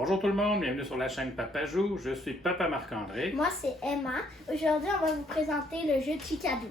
Bonjour tout le monde, bienvenue sur la chaîne Papa Joue. Je suis Papa Marc-André. Moi, c'est Emma. Aujourd'hui, on va vous présenter le jeu Chicadou.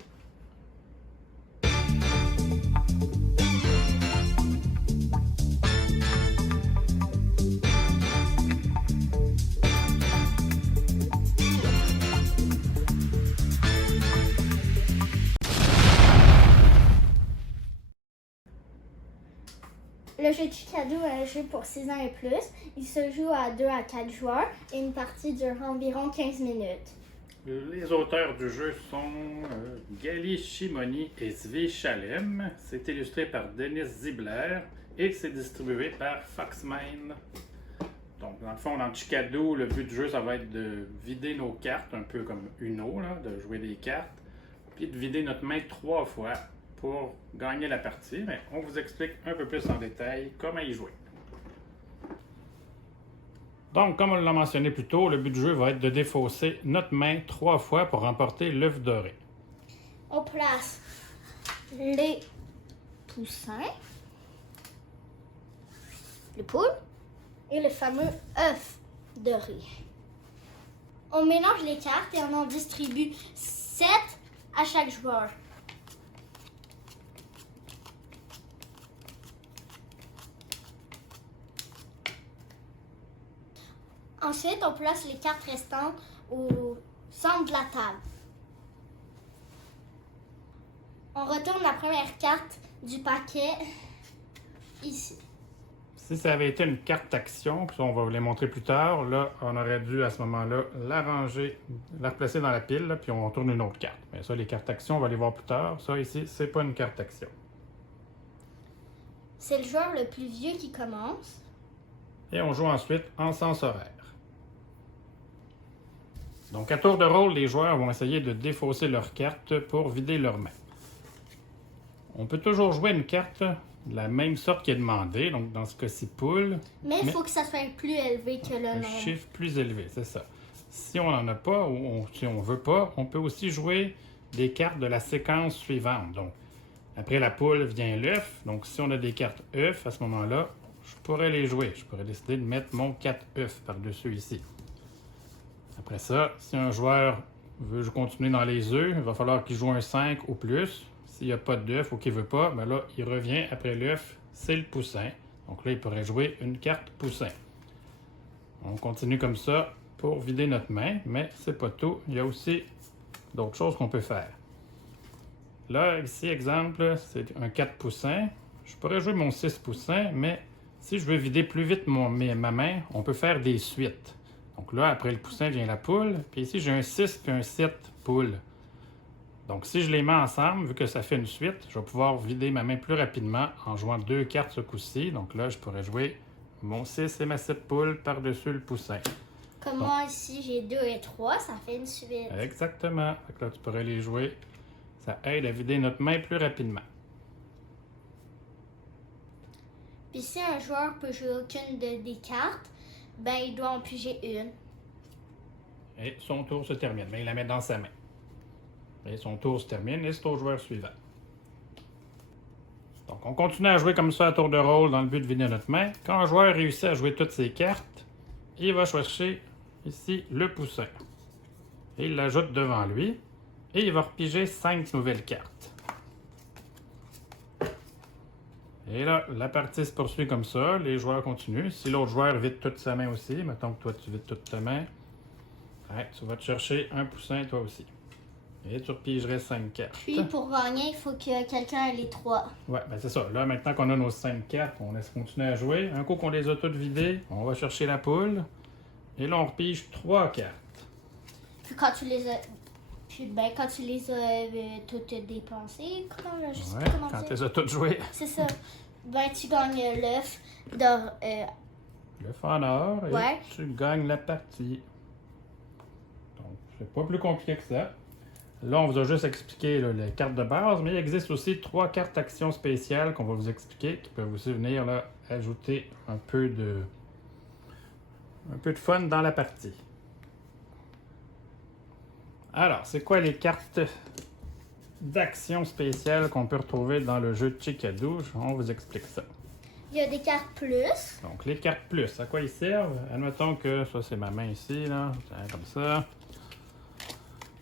Le jeu Chicadou est un jeu pour 6 ans et plus. Il se joue à 2 à 4 joueurs et une partie dure environ 15 minutes. Les auteurs du jeu sont Gali Shimoni et Zvi Shalem. C'est illustré par Denis Zibler et c'est distribué par Foxmine. Donc, dans le fond, dans Chicadou, le but du jeu, ça va être de vider nos cartes, un peu comme Uno, là, de jouer des cartes, puis de vider notre main 3 fois pour gagner la partie. Mais on vous explique un peu plus en détail comment y jouer. Donc, comme on l'a mentionné plus tôt, le but du jeu va être de défausser notre main 3 fois pour remporter l'œuf doré. On place les poussins, le poule et le fameux œuf doré. On mélange les cartes et on en distribue 7 à chaque joueur. Ensuite, on place les cartes restantes au centre de la table. On retourne la première carte du paquet ici. Si ça avait été une carte action, puis on va vous les montrer plus tard, là, on aurait dû à ce moment-là la ranger, la replacer dans la pile, là, puis on tourne une autre carte. Mais ça, les cartes action, on va les voir plus tard. Ça, ici, c'est pas une carte action. C'est le joueur le plus vieux qui commence. Et on joue ensuite en sens horaire. Donc, à tour de rôle, les joueurs vont essayer de défausser leurs cartes pour vider leurs mains. On peut toujours jouer une carte de la même sorte qui est demandée, donc dans ce cas-ci, poule. Mais il faut que ça soit plus élevé que le Un nombre. chiffre plus élevé, c'est ça. Si on n'en a pas ou si on ne veut pas, on peut aussi jouer des cartes de la séquence suivante. Donc, après la poule vient l'œuf. Donc, si on a des cartes œufs, à ce moment-là, je pourrais les jouer. Je pourrais décider de mettre mon 4 œufs par-dessus ici. Après ça, si un joueur veut continuer dans les œufs, il va falloir qu'il joue un 5 ou plus. S'il n'y a pas d'œuf ou qu'il ne veut pas, ben là, il revient après l'œuf, c'est le poussin. Donc là, il pourrait jouer une carte poussin. On continue comme ça pour vider notre main, mais c'est pas tout. Il y a aussi d'autres choses qu'on peut faire. Là, ici, exemple, c'est un 4 poussins. Je pourrais jouer mon 6 poussins, mais si je veux vider plus vite ma main, on peut faire des suites. Donc là, après le poussin vient la poule. Puis ici, j'ai un 6 et un 7 poule. Donc si je les mets ensemble, vu que ça fait une suite, je vais pouvoir vider ma main plus rapidement en jouant 2 cartes ce coup-ci. Donc là, je pourrais jouer mon 6 et ma 7 poule par-dessus le poussin. Comme moi ici, j'ai 2 et 3, ça fait une suite. Exactement. Donc là, tu pourrais les jouer. Ça aide à vider notre main plus rapidement. Puis si un joueur peut jouer aucune des cartes, ben il doit en piger une. Et son tour se termine. Mais il la met dans sa main. Et son tour se termine et c'est au joueur suivant. Donc on continue à jouer comme ça à tour de rôle dans le but de vider notre main. Quand un joueur réussit à jouer toutes ses cartes, il va chercher ici le poussin. Et il l'ajoute devant lui. Et il va repiger 5 nouvelles cartes. Et là, la partie se poursuit comme ça. Les joueurs continuent. Si l'autre joueur vide toute sa main aussi, mettons que toi tu vides toute ta main, ouais, tu vas te chercher un poussin toi aussi. Et tu repigerais 5 cartes. Puis pour gagner, il faut que quelqu'un ait les 3. Ouais, ben c'est ça. Là, maintenant qu'on a nos 5 cartes, on laisse continuer à jouer. Un coup qu'on les a toutes vidées, on va chercher la poule. Et là, on repige 3 cartes. Puis quand tu les as... quand tu les as toutes dépensées, comment je sais pas comment quand dire. tu les as toutes jouées. C'est ça. Ben tu gagnes l'œuf d'or. L'œuf en or et Ouais. tu gagnes la partie. Donc, c'est pas plus compliqué que ça. Là, on vous a juste expliqué là, les cartes de base, mais il existe aussi 3 cartes actions spéciales qu'on va vous expliquer, qui peuvent aussi venir là, ajouter un peu de fun dans la partie. Alors, c'est quoi les cartes d'action spéciale qu'on peut retrouver dans le jeu Chicadou? On vous explique ça. Il y a des cartes plus. Donc, les cartes plus, à quoi ils servent? Admettons que ça, c'est ma main ici, là. Tiens, comme ça.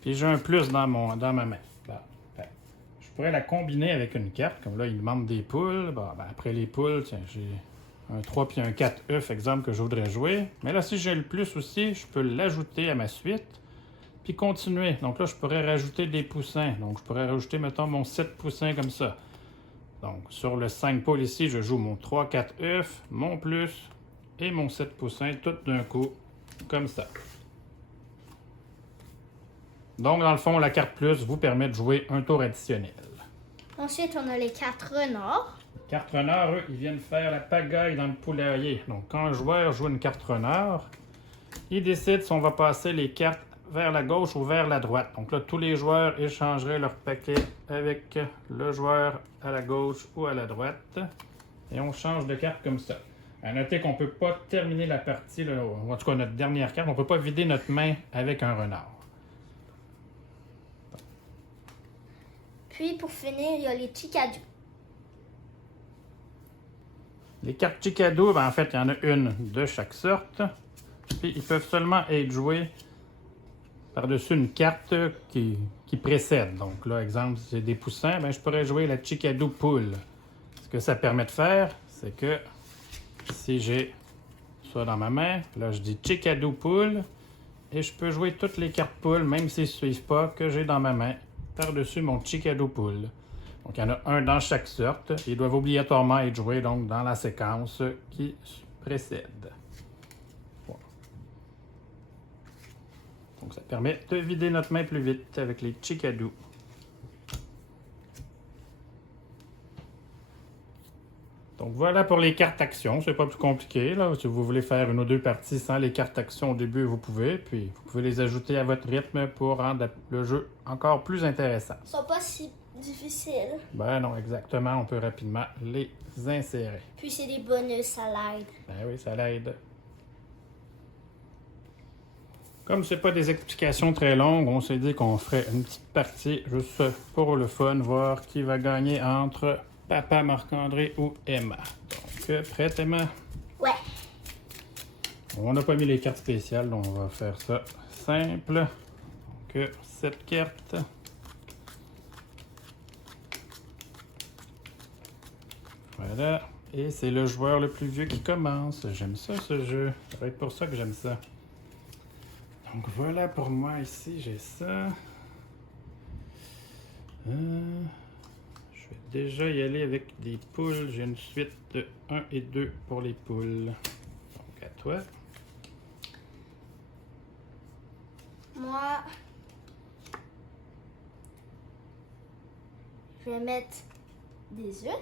Puis j'ai un plus dans ma main. Bon, ben, je pourrais la combiner avec une carte. Comme là, il demande des poules. Bon, ben, après les poules, tiens, j'ai un 3 puis un 4 œufs, exemple, que je voudrais jouer. Mais là, si j'ai le plus aussi, je peux l'ajouter à ma suite. Puis continuer. Donc là, je pourrais rajouter des poussins. Donc, je pourrais rajouter, mettons, mon 7 poussins comme ça. Donc, sur le 5 poules ici, je joue mon 3, 4 œufs, mon plus et mon 7 poussins, tout d'un coup, comme ça. Donc, dans le fond, la carte plus vous permet de jouer un tour additionnel. Ensuite, on a les cartes renards. Les cartes renards, eux, ils viennent faire la pagaille dans le poulailler. Donc, quand un joueur joue une carte renard, il décide si on va passer les cartes vers la gauche ou vers la droite. Donc là, tous les joueurs échangeraient leur paquet avec le joueur à la gauche ou à la droite. Et on change de carte comme ça. À noter qu'on ne peut pas terminer la partie, là, ou en tout cas notre dernière carte, on ne peut pas vider notre main avec un renard. Puis, pour finir, il y a les Chicadou. Les cartes Chicadou, ben, en fait, il y en a une de chaque sorte. Puis ils peuvent seulement être joués par-dessus une carte qui précède. Donc là, exemple, si j'ai des poussins, ben, je pourrais jouer la Chicadou Poule. Ce que ça permet de faire, c'est que si j'ai ça dans ma main, là je dis Chicadou Poule, et je peux jouer toutes les cartes poules, même s'ils ne suivent pas, que j'ai dans ma main, par-dessus mon Chicadou Poule. Donc il y en a un dans chaque sorte. Ils doivent obligatoirement être joués donc, dans la séquence qui précède. Donc, ça permet de vider notre main plus vite avec les Chicadou. Donc, voilà pour les cartes actions. C'est pas plus compliqué. Là. Si vous voulez faire une ou deux parties sans les cartes actions au début, vous pouvez. Puis, vous pouvez les ajouter à votre rythme pour rendre le jeu encore plus intéressant. Ils sont pas si difficiles. Ben non, exactement. On peut rapidement les insérer. Puis, c'est des bonus, ça l'aide. Ben oui, ça l'aide. Comme c'est pas des explications très longues, on s'est dit qu'on ferait une petite partie juste pour le fun, voir qui va gagner entre Papa Marc-André ou Emma. Donc, prête Emma? Ouais. On n'a pas mis les cartes spéciales, donc on va faire ça simple. Donc, cette carte. Voilà. Et c'est le joueur le plus vieux qui commence. J'aime ça, ce jeu. Ça va être pour ça que j'aime ça. Donc voilà pour moi ici, j'ai ça. Je vais déjà y aller avec des poules. J'ai une suite de 1 et 2 pour les poules. Donc à toi. Moi, je vais mettre des œufs.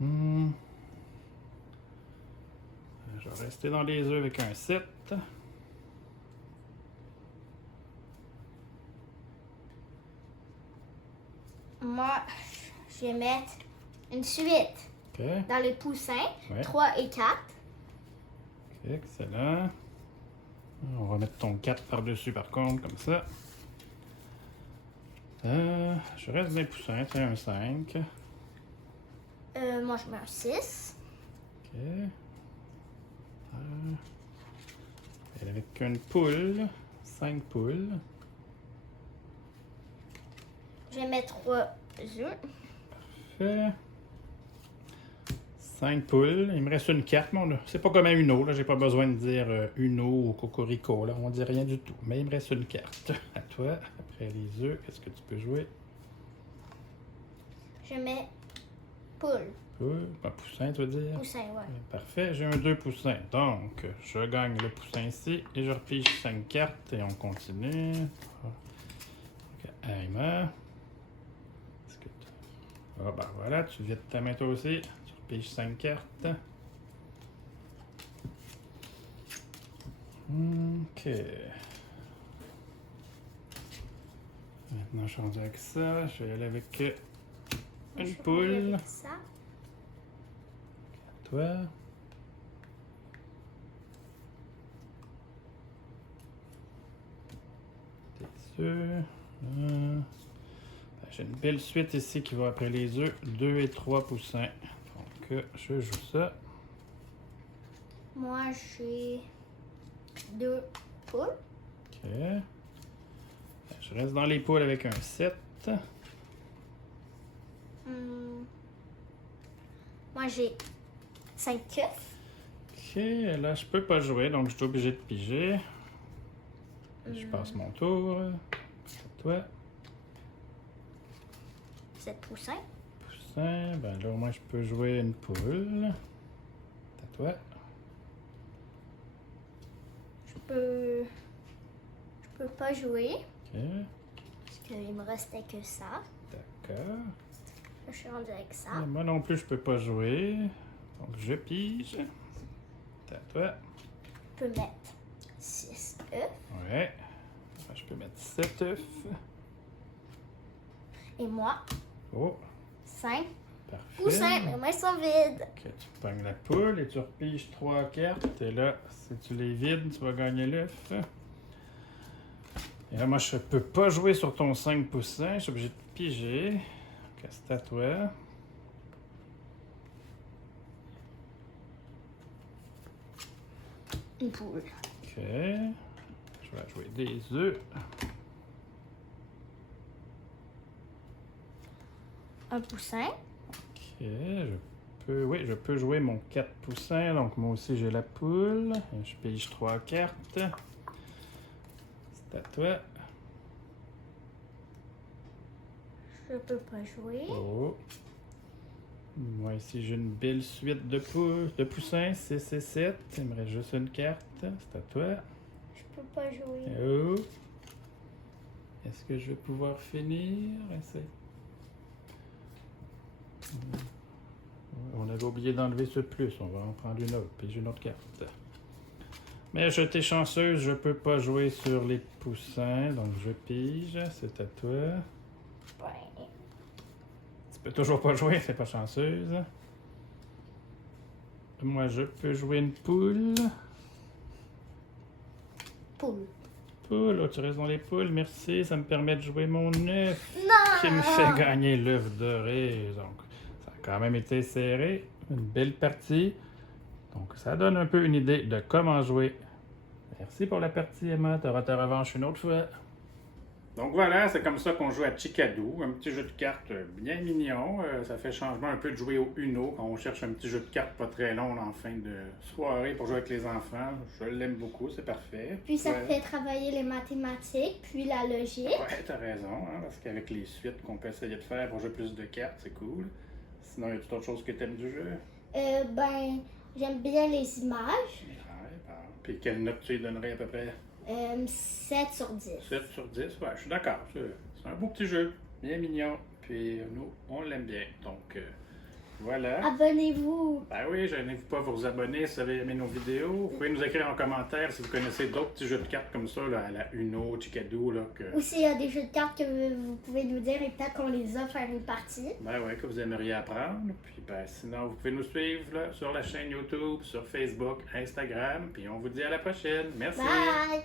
Ok. Je vais rester dans les œufs avec un 7. Moi, je vais mettre une suite Ok. dans les poussins, Ouais. 3 et 4. Ok, excellent. On va mettre ton 4 par-dessus par contre, comme ça. Je reste des poussins, c'est un 5. Moi, je mets un 6. Ok. Et avec une poule, 5 poules. Je vais mettre 3 œufs. Parfait. 5 poules. Il me reste une carte, mais c'est pas comme un Uno. Là, j'ai pas besoin de dire Uno ou Cocorico. Là, on dit rien du tout. Mais il me reste une carte. À toi, après les œufs, qu'est-ce que tu peux jouer? Je mets poule. Poule, pas poussin, tu veux dire? Poussin, ouais. Parfait, j'ai un 2 poussins. Donc, je gagne le poussin ici et je repige 5 cartes et on continue. Ok, Emma. Ah ben voilà, tu vides ta main toi aussi. Tu repiges 5 cartes. Ok. Maintenant, je suis rendu avec ça. Je vais aller avec une poule. Avec ça. Toi. Tes œufs. J'ai une belle suite ici qui va après les œufs, 2 et 3 poussins. Donc, je joue ça. Moi, j'ai 2 poules. OK. Je reste dans les poules avec un 7. Moi, j'ai 5 œufs. OK, là, je peux pas jouer, donc je suis obligé de piger. Je passe mon tour. C'est toi. 7 poussins. Poussin, ben là, au moins, je peux jouer une poule. C'est à toi. Je peux pas jouer. OK, Parce qu'il me restait que ça. d'accord. Je suis rendue avec ça. Et moi non plus, je peux pas jouer. Donc, je pige. C'est à toi. Je peux mettre 6 œufs. Ouais. Je peux mettre 7 œufs. Et moi, Oh, 5 parfait. poussins. Mes mains sont vides. Ok, tu pognes la poule et tu repiges 3 cartes. Et là, si tu les vides, tu vas gagner l'œuf. Et là, moi, je peux pas jouer sur ton 5 poussins. Je suis obligé de piger. Ok, c'est à toi. Une poule. Ok. Je vais jouer des œufs. Un poussin. Ok, je peux jouer mon 4 poussins. Donc, moi aussi, j'ai la poule. Et je pige 3 cartes. C'est à toi. Je peux pas jouer. Oh. Moi ici j'ai une belle suite de poussins, 6 et 7. Il me reste juste une carte. C'est à toi. Je peux pas jouer. Oh. Est-ce que je vais pouvoir finir? Essaye. On avait oublié d'enlever ce plus. On va en prendre une autre. Puis j'ai une autre carte. Mais je t'ai chanceuse, je peux pas jouer sur les poussins. Donc je pige. C'est à toi. Ouais. Tu peux toujours pas jouer, c'est pas chanceuse. Moi, je peux jouer une poule. Poule. Poule, oh, tu restes dans les poules, merci. Ça me permet de jouer mon œuf Non! qui me fait gagner l'œuf doré. Donc, ça a quand même été serré. Une belle partie. Donc, ça donne un peu une idée de comment jouer. Merci pour la partie, Emma. Tu auras ta revanche une autre fois. Donc voilà, c'est comme ça qu'on joue à Chicadou, un petit jeu de cartes bien mignon. Ça fait changement un peu de jouer au Uno quand on cherche un petit jeu de cartes pas très long en fin de soirée pour jouer avec les enfants. Je l'aime beaucoup, c'est parfait. Puis ça Ouais. fait travailler les mathématiques, puis la logique. Ouais, t'as raison, hein, parce qu'avec les suites qu'on peut essayer de faire pour jouer plus de cartes, c'est cool. Sinon, y a-t-il autre chose que t'aimes du jeu? Ben, j'aime bien les images. Ouais, bon. Puis quelle note tu lui donnerais à peu près? 7 sur 10. 7 sur 10, ouais, je suis d'accord. C'est un beau petit jeu, bien mignon. Puis nous, on l'aime bien. Donc, voilà. Abonnez-vous. Ben oui, gênez-vous pas pour vous abonner si vous avez aimé nos vidéos. Vous pouvez nous écrire en commentaire si vous connaissez d'autres petits jeux de cartes comme ça, là, à la Uno, Chicadou, là, que... Ou s'il y a des jeux de cartes que vous pouvez nous dire et peut-être qu'on les a faire une partie. Ben ouais, que vous aimeriez apprendre. Puis ben sinon, vous pouvez nous suivre là, sur la chaîne YouTube, sur Facebook, Instagram. Puis on vous dit à la prochaine. Merci. Bye!